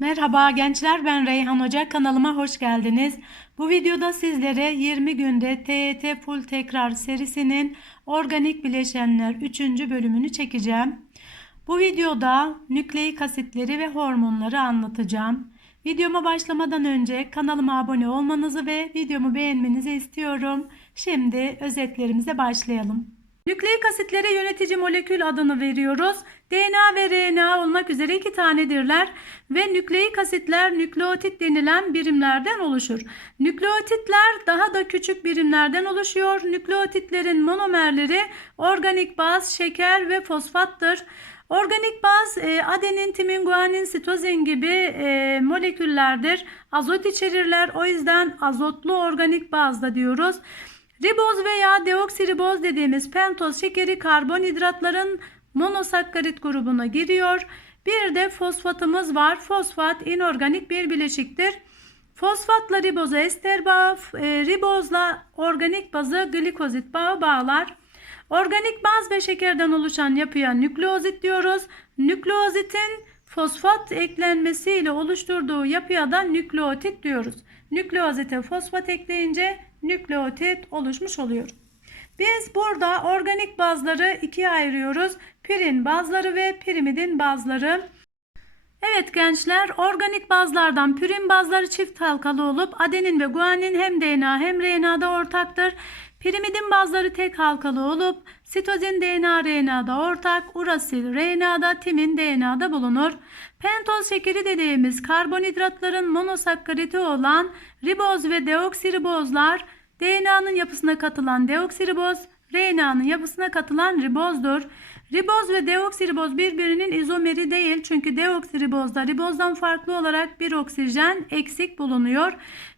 Merhaba gençler ben Reyhan Hoca kanalıma hoş geldiniz. Bu videoda sizlere 20 günde TET Full Tekrar serisinin organik bileşenler 3. bölümünü çekeceğim. Bu videoda nükleik asitleri ve hormonları anlatacağım. Videoma başlamadan önce kanalıma abone olmanızı ve videomu beğenmenizi istiyorum. Şimdi özetlerimize başlayalım. Nükleik asitlere yönetici molekül adını veriyoruz. DNA ve RNA olmak üzere iki tanedirler ve nükleik asitler nükleotit denilen birimlerden oluşur. Nükleotitler daha da küçük birimlerden oluşuyor. Nükleotitlerin monomerleri organik baz, şeker ve fosfattır. Organik baz e, adenin, timin, guanin, sitozin gibi e, moleküllerdir. Azot içerirler. O yüzden azotlu organik baz da diyoruz. Riboz veya deoksiriboz dediğimiz pentoz şekeri karbonhidratların monosakkarit grubuna giriyor. Bir de fosfatımız var. Fosfat inorganik bir bileşiktir. Fosfatla ribozu ester bağı, e, ribozla organik bazı glikozit bağı bağlar. Organik baz ve şekerden oluşan yapıya nükleozit diyoruz. Nükleozitin fosfat eklenmesiyle oluşturduğu yapıya da nükleotit diyoruz. Nükleozite fosfat ekleyince nükleotit oluşmuş oluyor. Biz burada organik bazları ikiye ayırıyoruz. Pirin bazları ve pirimidin bazları. Evet gençler organik bazlardan pürin bazları çift halkalı olup adenin ve guanin hem DNA hem RNA'da ortaktır. Pirimidin bazları tek halkalı olup sitozin DNA RNA'da ortak, urasil RNA'da, timin DNA'da bulunur. Pentoz şekeri dediğimiz karbonhidratların monosakkariti olan riboz ve deoksiribozlar DNA'nın yapısına katılan deoksiriboz, RNA'nın yapısına katılan ribozdur. Riboz ve deoksiriboz birbirinin izomeri değil çünkü deoksiribozda ribozdan farklı olarak bir oksijen eksik bulunuyor.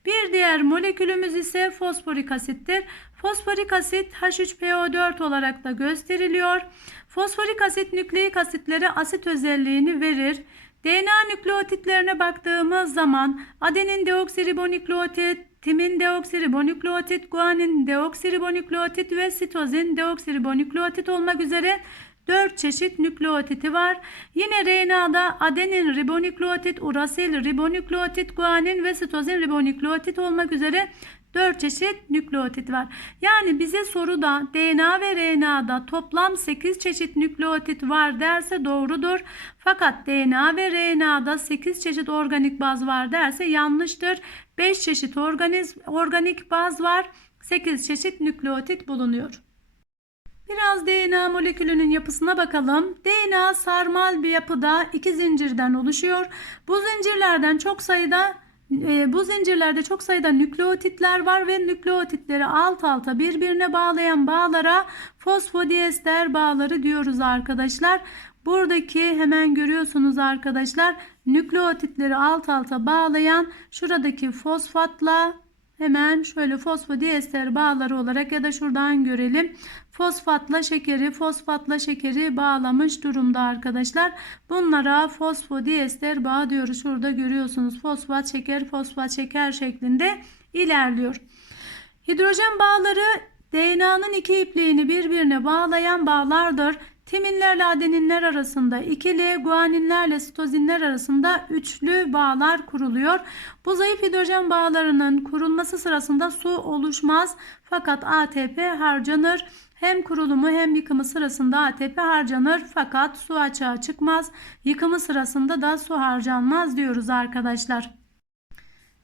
Bir diğer molekülümüz ise fosforik asittir. Fosforik asit H3PO4 olarak da gösteriliyor. Fosforik asit nükleik asitlere asit özelliğini verir. DNA nükleotitlerine baktığımız zaman adenin deoksiribonükleotit, timin deoksiribonükleotit, guanin deoksiribonükleotit ve sitozin deoksiribonükleotit olmak üzere 4 çeşit nükleotiti var. Yine RNA'da adenin ribonükleotit, urasil ribonükleotit, guanin ve sitozin ribonükleotit olmak üzere 4 çeşit nükleotit var. Yani bize soruda DNA ve RNA'da toplam 8 çeşit nükleotit var derse doğrudur. Fakat DNA ve RNA'da 8 çeşit organik baz var derse yanlıştır. 5 çeşit organik baz var. 8 çeşit nükleotit bulunuyor. Biraz DNA molekülünün yapısına bakalım. DNA sarmal bir yapıda iki zincirden oluşuyor. Bu zincirlerden çok sayıda e, bu zincirlerde çok sayıda nükleotitler var ve nükleotitleri alt alta birbirine bağlayan bağlara fosfodiester bağları diyoruz arkadaşlar. Buradaki hemen görüyorsunuz arkadaşlar nükleotitleri alt alta bağlayan şuradaki fosfatla hemen şöyle fosfodiester bağları olarak ya da şuradan görelim. Fosfatla şekeri, fosfatla şekeri bağlamış durumda arkadaşlar. Bunlara fosfodiester bağı diyoruz. Şurada görüyorsunuz fosfat şeker, fosfat şeker şeklinde ilerliyor. Hidrojen bağları DNA'nın iki ipliğini birbirine bağlayan bağlardır. Timinlerle adeninler arasında ikili, guaninlerle sitozinler arasında üçlü bağlar kuruluyor. Bu zayıf hidrojen bağlarının kurulması sırasında su oluşmaz fakat ATP harcanır. Hem kurulumu hem yıkımı sırasında ATP harcanır fakat su açığa çıkmaz. Yıkımı sırasında da su harcanmaz diyoruz arkadaşlar.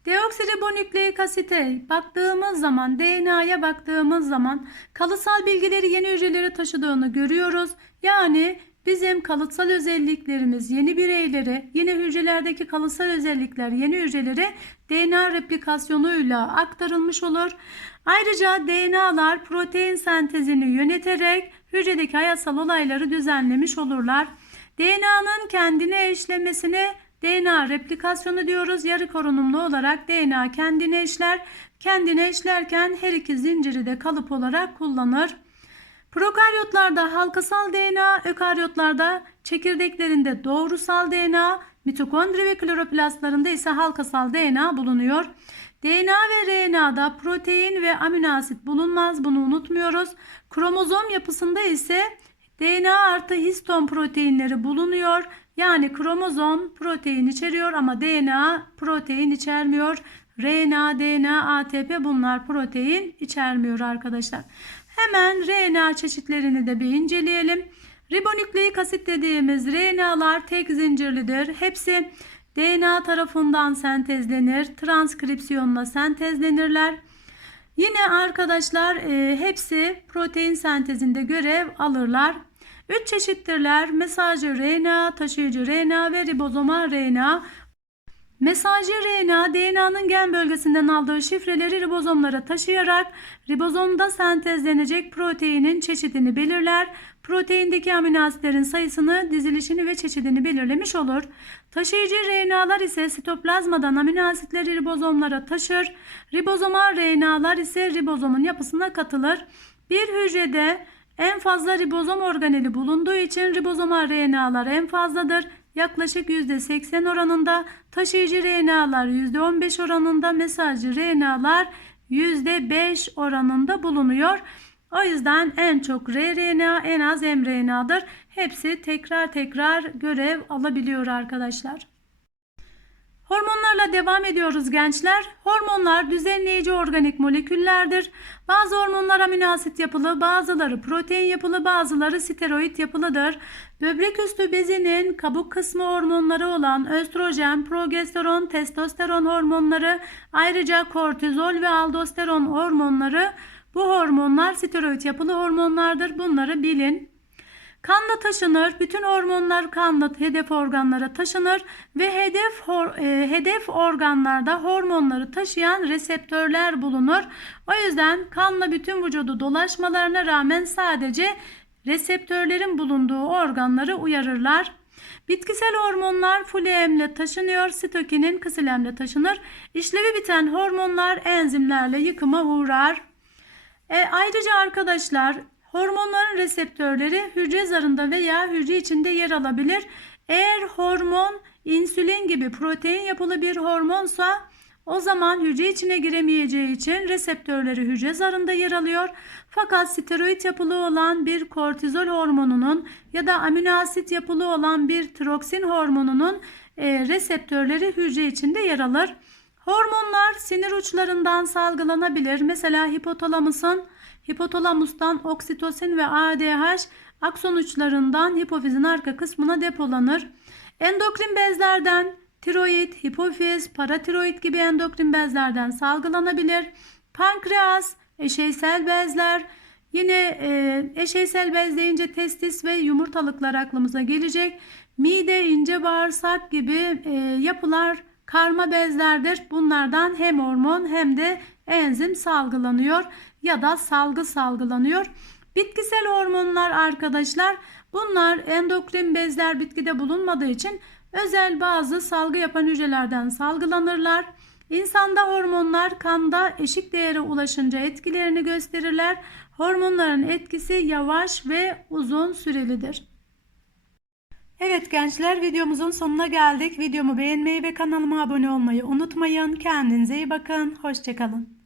Deoksiribonükleik asite baktığımız zaman DNA'ya baktığımız zaman kalıtsal bilgileri yeni hücrelere taşıdığını görüyoruz. Yani bizim kalıtsal özelliklerimiz yeni bireylere, yeni hücrelerdeki kalıtsal özellikler yeni hücrelere DNA replikasyonuyla aktarılmış olur. Ayrıca DNA'lar protein sentezini yöneterek hücredeki hayatsal olayları düzenlemiş olurlar. DNA'nın kendine eşlemesine DNA replikasyonu diyoruz. Yarı korunumlu olarak DNA kendine eşler. Kendine eşlerken her iki zinciri de kalıp olarak kullanır. Prokaryotlarda halkasal DNA, ökaryotlarda çekirdeklerinde doğrusal DNA, mitokondri ve kloroplastlarında ise halkasal DNA bulunuyor. DNA ve RNA'da protein ve amino asit bulunmaz. Bunu unutmuyoruz. Kromozom yapısında ise DNA artı histon proteinleri bulunuyor. Yani kromozom protein içeriyor ama DNA protein içermiyor. RNA, DNA, ATP bunlar protein içermiyor arkadaşlar. Hemen RNA çeşitlerini de bir inceleyelim. Ribonükleik asit dediğimiz RNA'lar tek zincirlidir. Hepsi DNA tarafından sentezlenir. Transkripsiyonla sentezlenirler. Yine arkadaşlar e, hepsi protein sentezinde görev alırlar. Üç çeşittirler. Mesajcı RNA, taşıyıcı RNA ve ribozomal RNA. Mesajcı RNA DNA'nın gen bölgesinden aldığı şifreleri ribozomlara taşıyarak ribozomda sentezlenecek proteinin çeşidini belirler. Proteindeki amino asitlerin sayısını, dizilişini ve çeşidini belirlemiş olur. Taşıyıcı RNA'lar ise sitoplazmadan amino asitleri ribozomlara taşır. Ribozomal RNA'lar ise ribozomun yapısına katılır. Bir hücrede en fazla ribozom organeli bulunduğu için ribozomal RNA'lar en fazladır. Yaklaşık %80 oranında taşıyıcı RNA'lar %15 oranında mesajcı RNA'lar %5 oranında bulunuyor. O yüzden en çok rRNA en az mRNA'dır. Hepsi tekrar tekrar görev alabiliyor arkadaşlar. Hormonlarla devam ediyoruz gençler. Hormonlar düzenleyici organik moleküllerdir. Bazı hormonlar amino asit yapılı, bazıları protein yapılı, bazıları steroid yapılıdır. Böbrek üstü bezinin kabuk kısmı hormonları olan östrojen, progesteron, testosteron hormonları, ayrıca kortizol ve aldosteron hormonları bu hormonlar steroid yapılı hormonlardır. Bunları bilin. Kanla taşınır. Bütün hormonlar kanla hedef organlara taşınır ve hedef e, hedef organlarda hormonları taşıyan reseptörler bulunur. O yüzden kanla bütün vücudu dolaşmalarına rağmen sadece reseptörlerin bulunduğu organları uyarırlar. Bitkisel hormonlar fulemle taşınıyor, sitokinin kısilemle taşınır. İşlevi biten hormonlar enzimlerle yıkıma uğrar. E, ayrıca arkadaşlar hormonların reseptörleri hücre zarında veya hücre içinde yer alabilir. Eğer hormon insülin gibi protein yapılı bir hormonsa o zaman hücre içine giremeyeceği için reseptörleri hücre zarında yer alıyor. Fakat steroid yapılı olan bir kortizol hormonunun ya da amino asit yapılı olan bir tiroksin hormonunun e, reseptörleri hücre içinde yer alır. Hormonlar sinir uçlarından salgılanabilir. Mesela hipotalamusun hipotalamustan oksitosin ve ADH akson uçlarından hipofizin arka kısmına depolanır. Endokrin bezlerden tiroid, hipofiz, paratiroid gibi endokrin bezlerden salgılanabilir. Pankreas, eşeysel bezler, yine e, eşeysel bez deyince testis ve yumurtalıklar aklımıza gelecek. Mide, ince bağırsak gibi e, yapılar karma bezlerdir. Bunlardan hem hormon hem de enzim salgılanıyor ya da salgı salgılanıyor. Bitkisel hormonlar arkadaşlar bunlar endokrin bezler bitkide bulunmadığı için özel bazı salgı yapan hücrelerden salgılanırlar. İnsanda hormonlar kanda eşik değere ulaşınca etkilerini gösterirler. Hormonların etkisi yavaş ve uzun sürelidir. Evet gençler videomuzun sonuna geldik. Videomu beğenmeyi ve kanalıma abone olmayı unutmayın. Kendinize iyi bakın. Hoşçakalın.